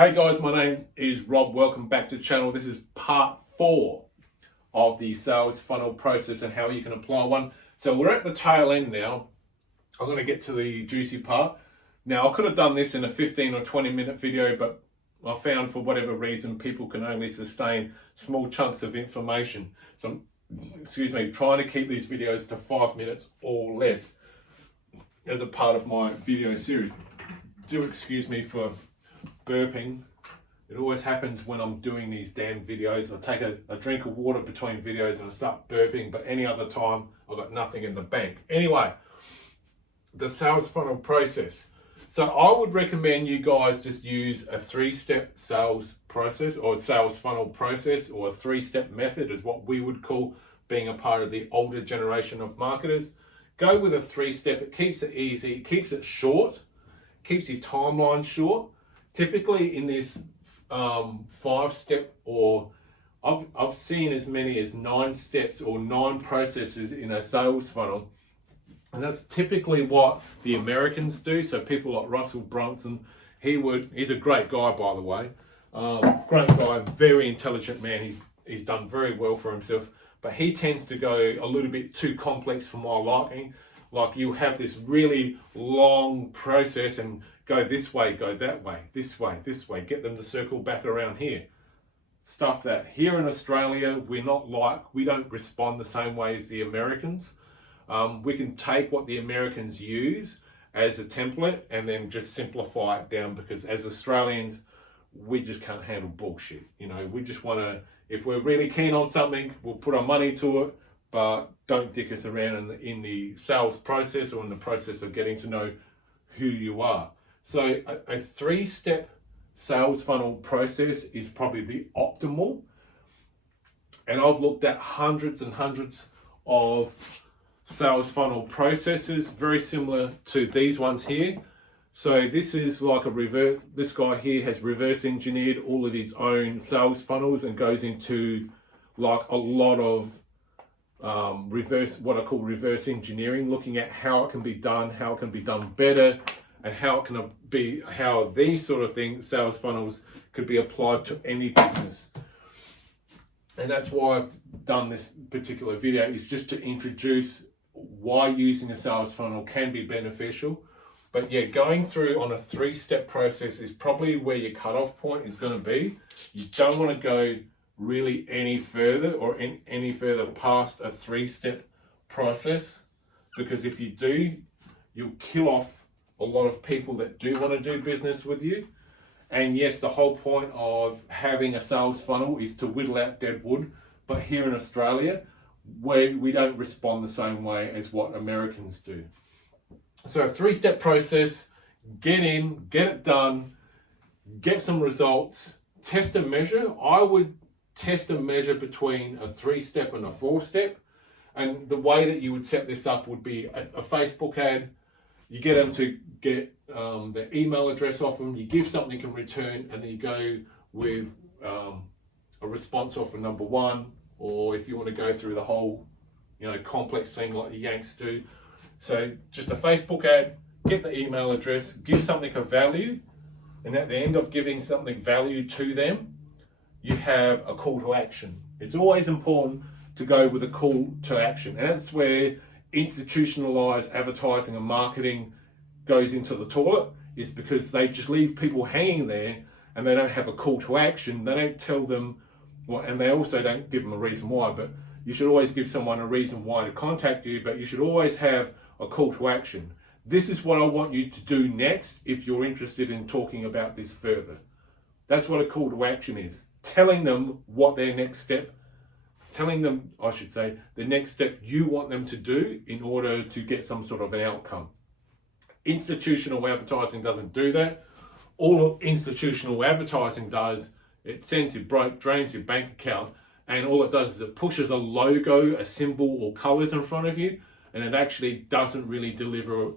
Hey guys, my name is Rob. Welcome back to the channel. This is part 4 of the sales funnel process and how you can apply one. So we're at the tail end now. I'm going to get to the juicy part. Now I could have done this in a 15 or 20 minute video, but I found for whatever reason people can only sustain small chunks of information. So I'm, trying to keep these videos to 5 minutes or less as a part of my video series. Do excuse me for burping. It always happens when I'm doing these damn videos. I take a drink of water between videos and I start burping, but any other time I've got nothing in the bank. Anyway, the sales funnel process. So I would recommend you guys just use a 3-step sales process or sales funnel process, or a 3-step method is what we would call being a part of the older generation of marketers. Go with a 3-step. It keeps it easy, it keeps it short, keeps your timeline short. Typically in this 5-step, or I've seen as many as 9 steps or 9 processes in a sales funnel, and that's typically what the Americans do. So people like Russell Brunson, he's a great guy, by the way, great guy, very intelligent man. He's done very well for himself, but he tends to go a little bit too complex for my liking. Like, you have this really long process and go this way, go that way, this way, get them to circle back around here. Stuff that here in Australia, we don't respond the same way as the Americans. We can take what the Americans use as a template and then just simplify it down, because as Australians, we just can't handle bullshit. You know, we just want to, if we're really keen on something, we'll put our money to it, but don't dick us around in the sales process or in the process of getting to know who you are. So a 3-step sales funnel process is probably the optimal. And I've looked at hundreds and hundreds of sales funnel processes, very similar to these ones here. So this is like this guy here has reverse engineered all of his own sales funnels and goes into like a lot of what I call reverse engineering, looking at how it can be done better, and how these sort of things, sales funnels, could be applied to any business. And that's why I've done this particular video, is just to introduce why using a sales funnel can be beneficial. But yeah, going through on a 3-step process is probably where your cutoff point is going to be. You don't want to go really any further or any further past a 3-step process, because if you do, you'll kill off a lot of people that do want to do business with you. And yes, the whole point of having a sales funnel is to whittle out dead wood, but here in Australia, we don't respond the same way as what Americans do. So a 3-step process: get in, get it done, get some results, test and measure. I would test and measure between a 3-step and a 4-step. And the way that you would set this up would be a Facebook ad. You get them to get their email address off them, you give something in return, and then you go with a response offer number 1, or if you want to go through the whole, complex thing like the Yanks do. So just a Facebook ad, get the email address, give something of value, and at the end of giving something value to them, you have a call to action. It's always important to go with a call to action, and that's where institutionalized advertising and marketing goes into the toilet, is because they just leave people hanging there and they don't have a call to action. They don't tell them and they also don't give them a reason why. But you should always give someone a reason why to contact you, but you should always have a call to action. This is what I want you to do next if you're interested in talking about this further. That's what a call to action is. Telling them what their next step, the next step you want them to do in order to get some sort of an outcome. Institutional advertising doesn't do that. All institutional advertising does, it sends you drains your bank account, and all it does is it pushes a logo, a symbol, or colors in front of you, and it actually doesn't really deliver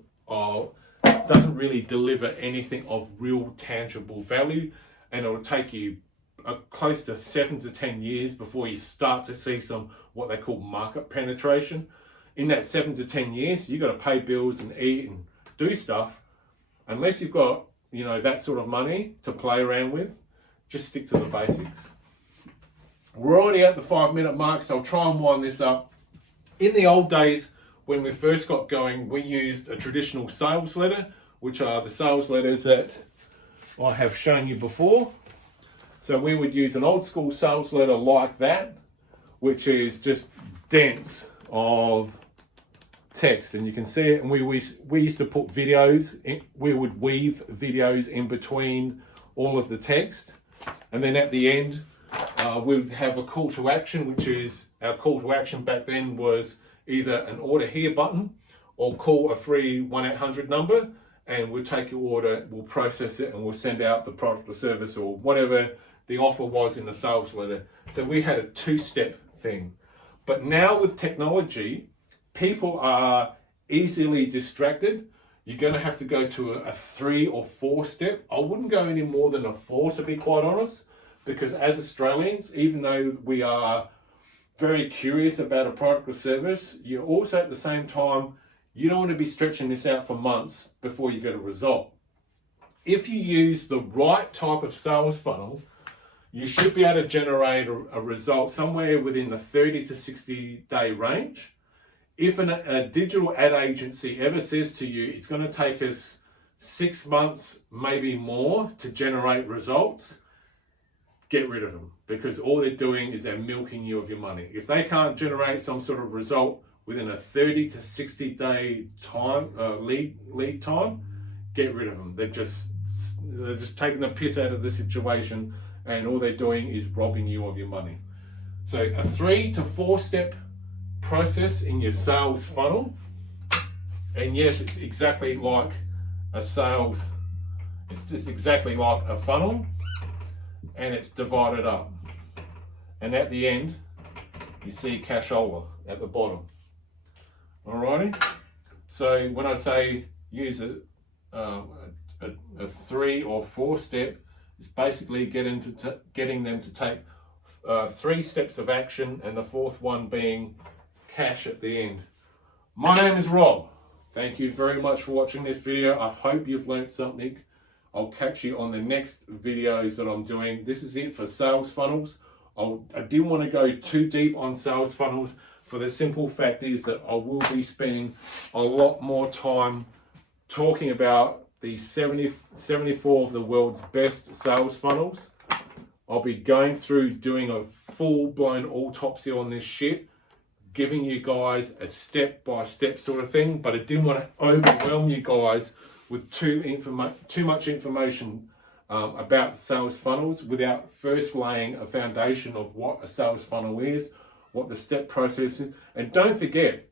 anything of real tangible value, and it will take you close to 7 to 10 years before you start to see some what they call market penetration. In that 7 to 10 years, you've got to pay bills and eat and do stuff. Unless you've got you know, that sort of money to play around with. Just stick to the basics. We're already at the 5-minute mark, so I'll try and wind this up. In the old days, when we first got going, we used a traditional sales letter, which are the sales letters that I have shown you before. So we would use an old school sales letter like that, which is just dense of text, and you can see it. And we used to put videos we would weave videos in between all of the text, and then at the end we would have a call to action, which is our call to action back then was either an order here button or call a free 1-800 number, and we'll take your order, we'll process it, and we'll send out the product or service or whatever the offer was in the sales letter. So we had a 2-step thing. But now with technology, people are easily distracted. You're going to have to go to a 3 or 4 step. I wouldn't go any more than a 4, to be quite honest, because as Australians, even though we are very curious about a product or service, you're also at the same time, you don't want to be stretching this out for months before you get a result. If you use the right type of sales funnel, you should be able to generate a result somewhere within the 30 to 60 day range. If a digital ad agency ever says to you, it's going to take us 6 months, maybe more, to generate results, get rid of them, because all they're doing is they're milking you of your money. If they can't generate some sort of result within a 30 to 60 day time lead time, get rid of them. They're just taking the piss out of the situation, and all they're doing is robbing you of your money. So a 3 to 4 step process in your sales funnel, and yes, it's exactly like a sales, it's just exactly like a funnel, and it's divided up, and at the end you see cashola at the bottom. Alrighty, so when I say use a 3 or 4 step, it's basically getting them to take 3 steps of action, and the 4th one being cash at the end. My name is Rob. Thank you very much for watching this video. I hope you've learned something. I'll catch you on the next videos that I'm doing. This is it for sales funnels. I didn't want to go too deep on sales funnels, for the simple fact is that I will be spending a lot more time talking about the 74 of the world's best sales funnels. I'll be going through doing a full-blown autopsy on this shit, giving you guys a step-by-step sort of thing, but I didn't want to overwhelm you guys with too much information about sales funnels without first laying a foundation of what a sales funnel is, what the step process is. And don't forget,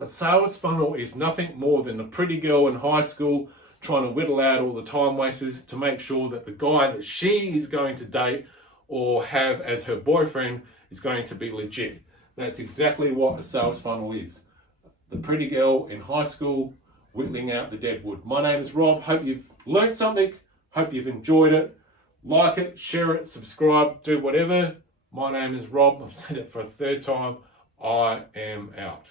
a sales funnel is nothing more than a pretty girl in high school trying to whittle out all the time wasters to make sure that the guy that she is going to date or have as her boyfriend is going to be legit. That's exactly what a sales funnel is. The pretty girl in high school whittling out the dead wood. My name is Rob. Hope you've learned something. Hope you've enjoyed it. Like it, share it, subscribe, do whatever. My name is Rob. I've said it for a 3rd time. I am out.